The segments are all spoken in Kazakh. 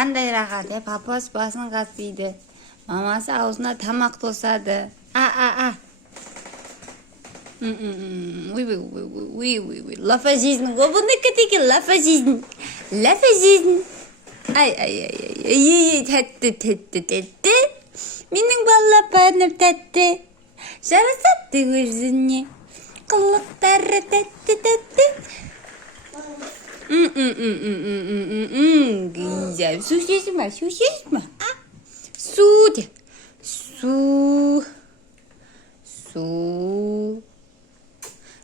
қандайрақ деп папасы басын қасиды. Мамасы аузына тамақ тосады. Ой, лафа жизнь. Бұныкі деген лафа жизнь. Лафа жизнь. Ай, тәтті. Менің балапаным тәтті. Жарасатты өзіне. Қылықтары тәтті. Güzel. Su sesi mi? Su de. Su.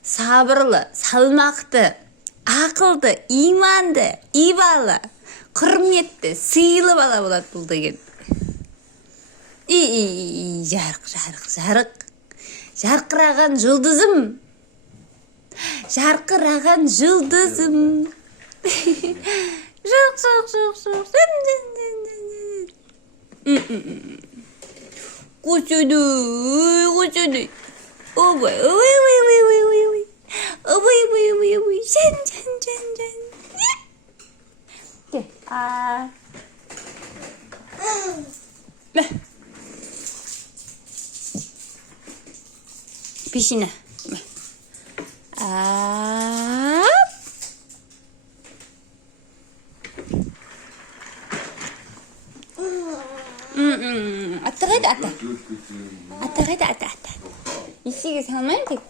Sabırlı, salmaқты, ақылды, иманды, ибалы, құрметті, сыйлы бала болады бұл деген. Жарқ. Жарқыраған жұлдызым. Жарқыраған жұлдызым. Жоқ. Қосыды. Ой. Жан. Пешіне. Атта. Есеге салмайын тек.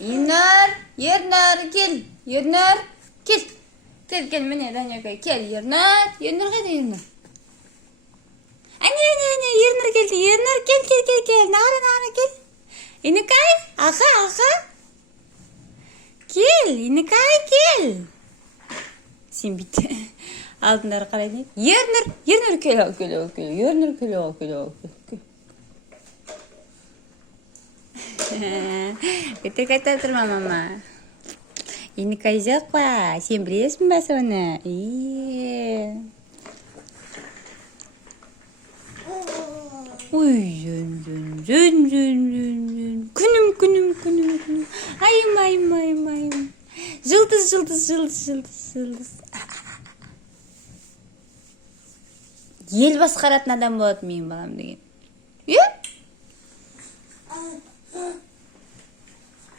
Ернар, кел. Кел, міне, Данегым, кел, Ернар қайда Ернар? Әне, Ернар келді, кел, нағара, кел. Инекай, аға. Кел, Инекай, кел. Сен бітті. Алдындары қарайды. Ернар, кел. Ернар, кел. Бетер қайта тұрма, мама. Инекай жоқ па? Сен білесің ба соны? Ой, жөн. Күнім. Айым. Жұлдыз. Ел басқаратын адам болады менің балам деген.